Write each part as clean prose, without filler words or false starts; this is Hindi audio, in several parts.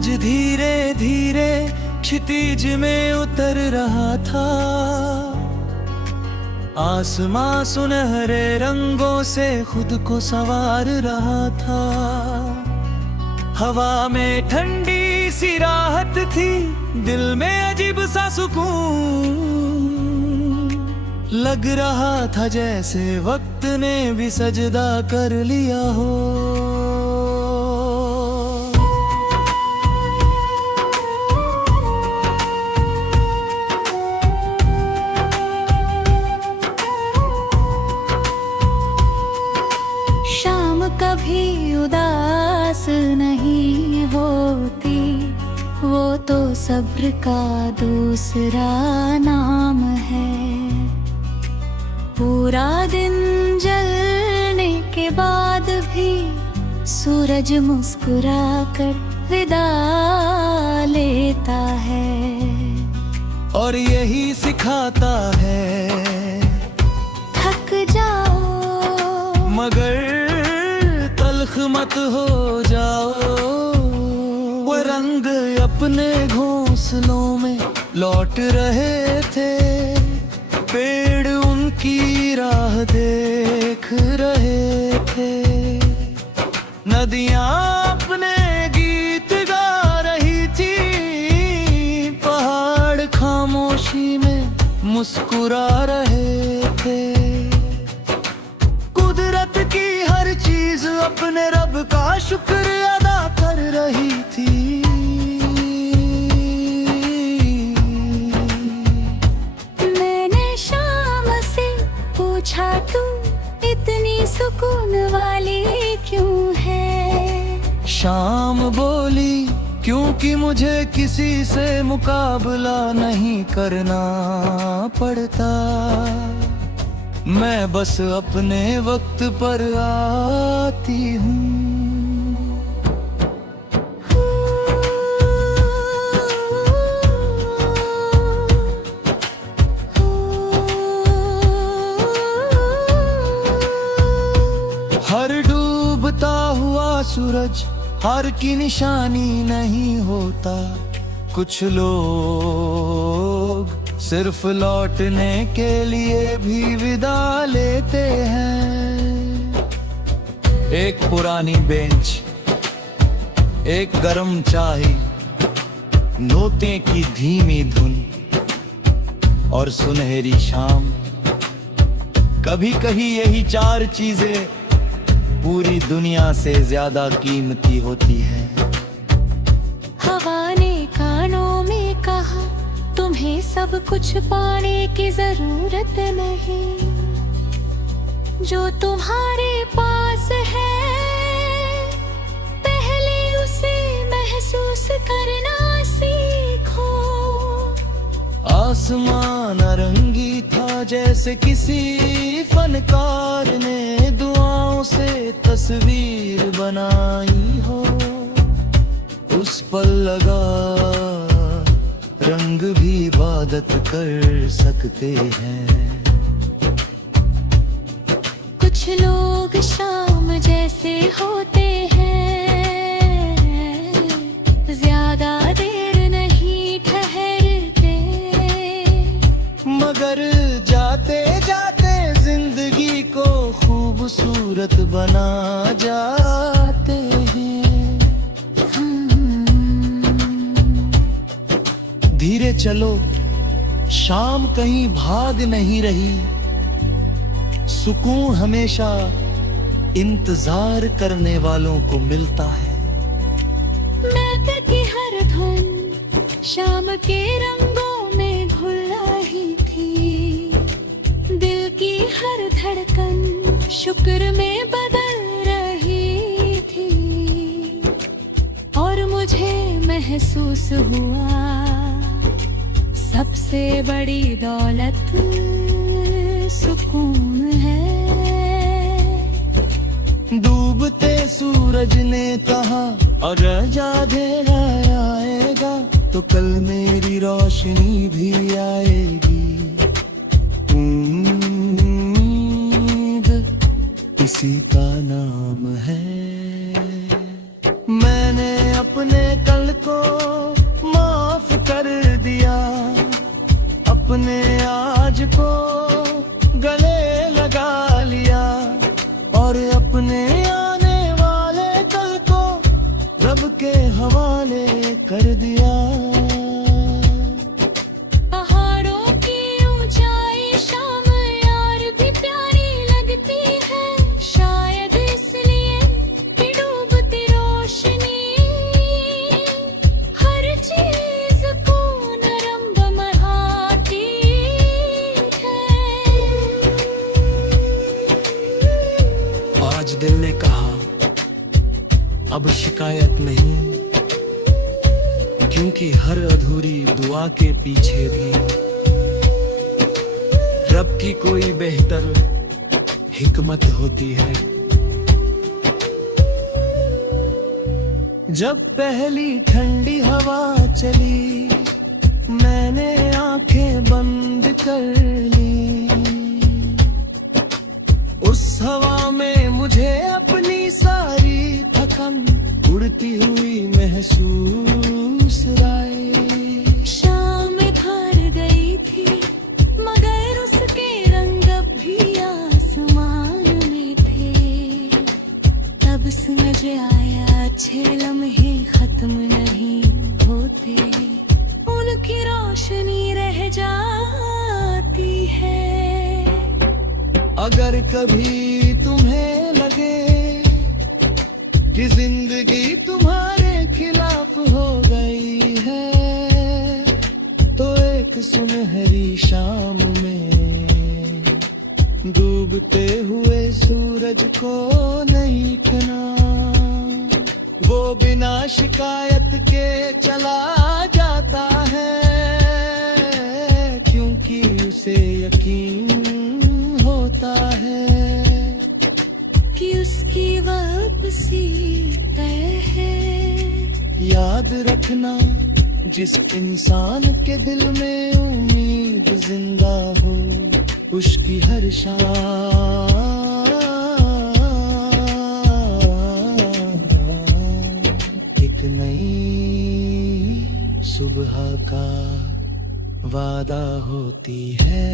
सूरज धीरे धीरे क्षितिज में उतर रहा था। आसमां सुनहरे रंगों से खुद को संवार रहा था। हवा में ठंडी सी राहत थी, दिल में अजीब सा सुकून। लग रहा था जैसे वक्त ने भी सजदा कर लिया हो। शाम कभी उदास नहीं होती, वो तो सब्र का दूसरा नाम है। पूरा दिन जलने के बाद भी सूरज मुस्कुरा कर विदा लेता है। और यही सिखाता है, थक जाओ मगर तल्ख मत हो जाओ। वो रंग अपने घोंसलों में लौट रहे थे, पेड़ उनकी राह देख रहे थे। नदियां अपने गीत गा रही थी, पहाड़ खामोशी में मुस्कुरा रहे थे। कुदरत की हर चीज अपने रब का शुक्र अदा कर रही थी। पूछा तू इतनी सुकून वाली क्यों है? शाम बोली, क्योंकि मुझे किसी से मुकाबला नहीं करना पड़ता। मैं बस अपने वक्त पर आती हूँ। हर डूबता हुआ सूरज हार की निशानी नहीं होता। कुछ लोग सिर्फ लौटने के लिए भी विदा लेते हैं। एक पुरानी बेंच, एक गरम चाय, नोते की धीमी धुन और सुनहरी शाम। कभी कभी यही चार चीजें पूरी दुनिया से ज्यादा कीमती होती है। हवा ने कानों में कहा, तुम्हें सब कुछ पाने की जरूरत नहीं। जो तुम्हारे पास है पहले उसे महसूस करना सीखो। आसमान नारंगी था, जैसे किसी फनकार ने दुआओं से तस्वीर बनाई हो। उस पर लगा रंग भी इबादत कर सकते हैं। कुछ लोग शाम जैसे होते हैं, ज्यादा देर नहीं ठहरते, मगर जाते जाते जिंदगी को खूबसूरत बना जाते हैं। धीरे चलो, शाम कहीं भाग नहीं रही। सुकून हमेशा इंतजार करने वालों को मिलता है। महक की हर धुन शाम के रंगों में घुल रही थी। दिल की हर धड़कन शुक्र में बदल रही थी। और मुझे महसूस हुआ सबसे बड़ी दौलत सुकून है। डूबते सूरज ने कहा, और रजा अंधेरा आएगा तो कल मेरी रोशनी भी आएगी। उम्मीद इसी का नाम है। मैंने अपने कल को माफ कर दिया, अपने आज को गले लगा लिया और अपने आने वाले कल को रब के हवाले कर दिया। पहाड़ों की ऊंचाई शाम यार भी प्यारी लगती है, शायद इसलिए कि डूबती रोशनी हर चीज को नरम बनाती है। आज दिल ने कहा अब शिकायत नहीं, क्योंकि हर अधूरी दुआ के पीछे भी रब की कोई बेहतर हिकमत होती है। जब पहली ठंडी हवा चली, मैंने आंखें बंद कर ली। उस हवा में मुझे अपनी सारी थकन उड़ती हुई महसूस आई। शाम भर गई थी मगर उसके रंग अब भी आसमान में थे। तब समझ आया अच्छे लम्हे खत्म नहीं होते, उनकी रोशनी रह जाती है। अगर कभी तुम्हें लगे कि जिंदगी तुम्हारे खिलाफ हो गई है, तो एक सुनहरी शाम में डूबते हुए सूरज को नहीं खना। वो बिना शिकायत के चला जाता है, क्योंकि उसे यकीन होता है कि उसकी वापसी तय है। याद रखना, जिस इंसान के दिल में उम्मीद जिंदा हो, उसकी हर शाम एक नई सुबह का वादा होती है।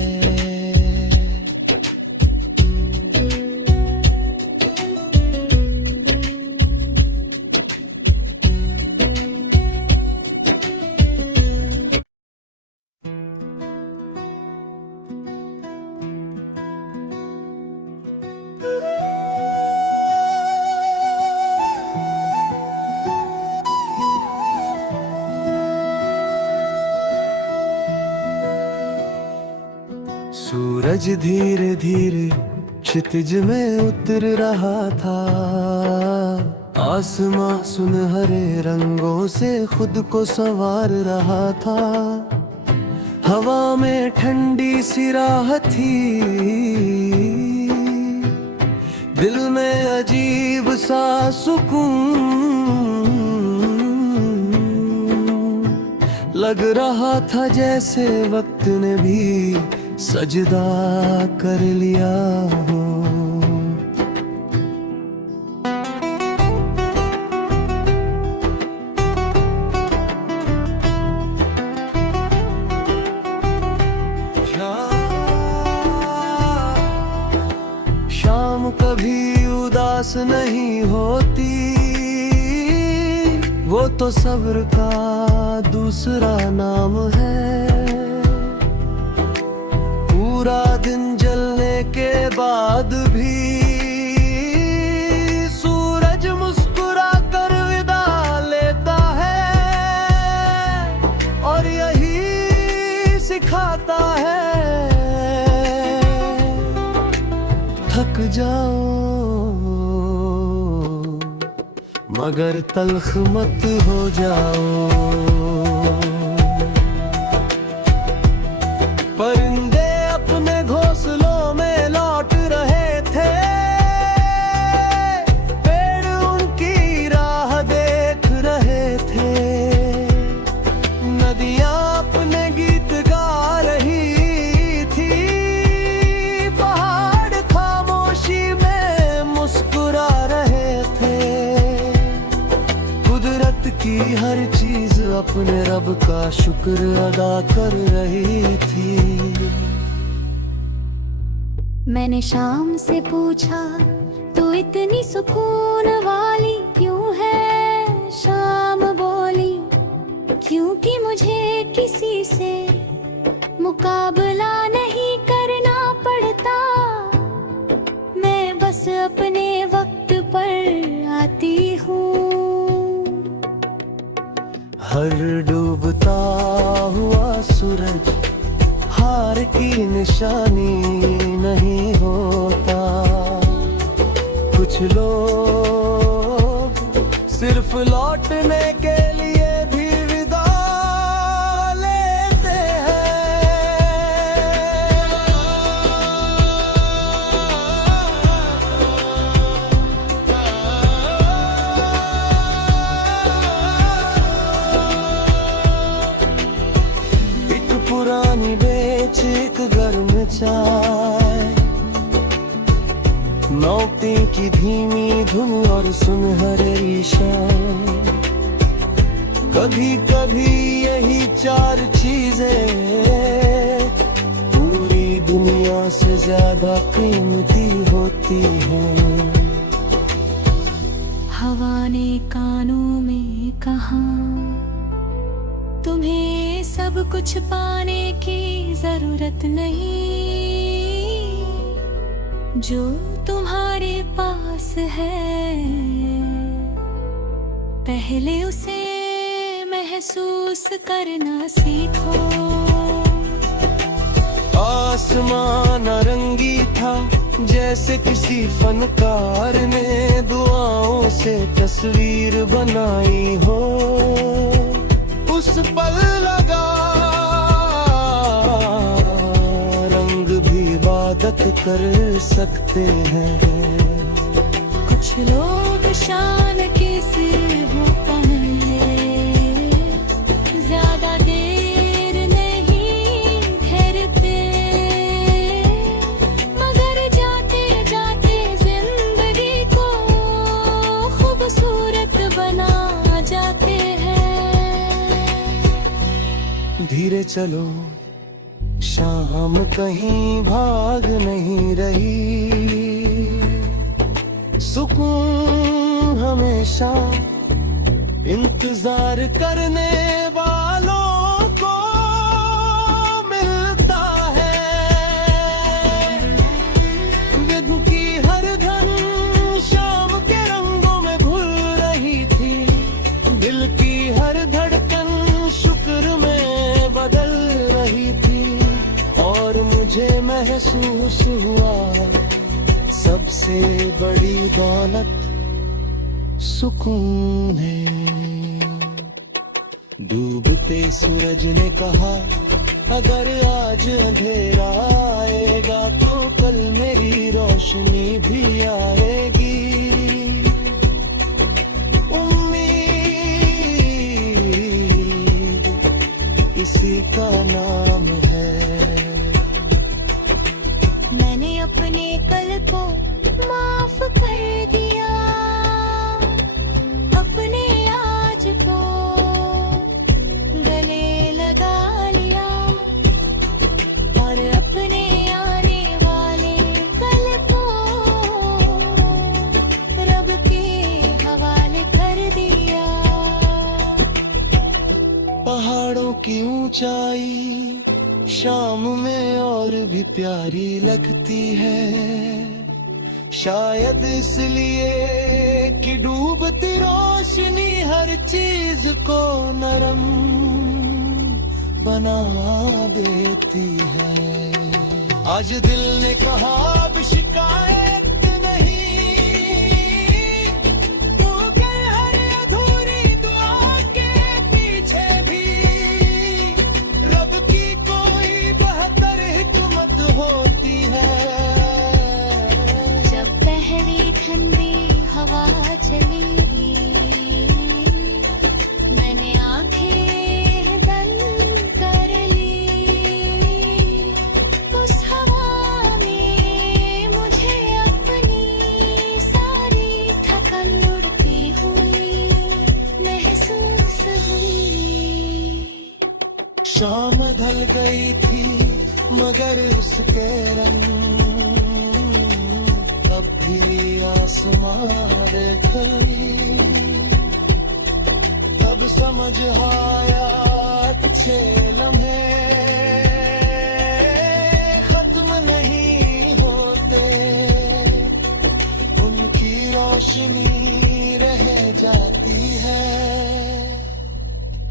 सूरज धीरे धीरे क्षितिज में उतर रहा था, आसमां सुनहरे रंगों से खुद को संवार रहा था। हवा में ठंडी सी राहत थी, दिल में अजीब सा सुकून लग रहा था, जैसे वक्त ने भी सजदा कर लिया हो। शाम कभी उदास नहीं होती, वो तो सब्र का दूसरा नाम है। पूरा दिन जलने के बाद भी सूरज मुस्कुरा कर विदा लेता है, और यही सिखाता है थक जाओ मगर तल्ख मत हो जाओ। परिंदे अपने घोंसलों में लौट रहे थे, पेड़ उनकी राह देख रहे थे। नदियां अपने गीत गा रही थी, पहाड़ खामोशी में मुस्कुरा रहे थे। कुदरत की हर चीज रब का शुक्र अदा कर रही थी। मैंने शाम से पूछा तू इतनी सुकून वाली क्यों है? शाम बोली क्योंकि मुझे किसी से मुकाबला नहीं करना पड़ता, मैं बस अपने वक्त पर आती हूँ। हर डूबता हुआ सूरज हार की निशानी नहीं होता। कुछ लोग सिर्फ लौटने के लिए भी विदा लेते हैं। एक पुरानी बेच एक गर्म चाय, नौकती की धीमी धुन और सुनहरे शाम, कभी कभी यही चार चीजें पूरी दुनिया से ज्यादा कीमती होती हैं। हवा ने कानों में कहा तुम्हें सब कुछ पाने की जरूरत नहीं, जो तुम्हारे पास है पहले उसे महसूस करना सीखो। आसमान नारंगी था जैसे किसी फनकार ने दुआओं से तस्वीर बनाई हो। उस पल लगा रंग भी इबादत कर सकते हैं। कुछ लोग शान के सिर हो पहले ज्यादा देर नहीं ठहरते, मगर जाते जाते जिंदगी को खूबसूरत बना जाते हैं। धीरे चलो शाम कहीं भाग नहीं रही, सुकून हमेशा इंतजार करने वालों को मिलता है। दिन की हर धन शाम के रंगों में घुल रही थी, दिल की हर धड़कन शुक्र में बदल रही थी, और मुझे महसूस हुआ सबसे बड़ी दौलत सुकून है। डूबते सूरज ने कहा अगर आज अंधेरा आएगा तो कल मेरी रोशनी भी आएगी। उम्मीद इसी का नाम है। मैंने अपने कल को माफ कर दिया, अपने आज को गले लगा लिया, और अपने आने वाले कल को रब के हवाले कर दिया। पहाड़ों की ऊंचाई शाम में और भी प्यारी लगती है, शायद इसलिए कि डूबती रोशनी हर चीज को नरम बना देती है। आज दिल ने कहा अब शिकायत नहीं, हो गए हर अधूरी दुआ के पीछे भी रब की कोई बेहतर हिकमत होती है। जब पहली ठंडी हवा चली मैंने आंखें बंद कर ली, उस हवा में मुझे शाम ढल गई थी मगर उसके रंग अब भी आसमान गई। तब समझ आया अच्छे लम्हे खत्म नहीं होते, उनकी रोशनी रह जाती है।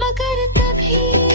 मगर तभी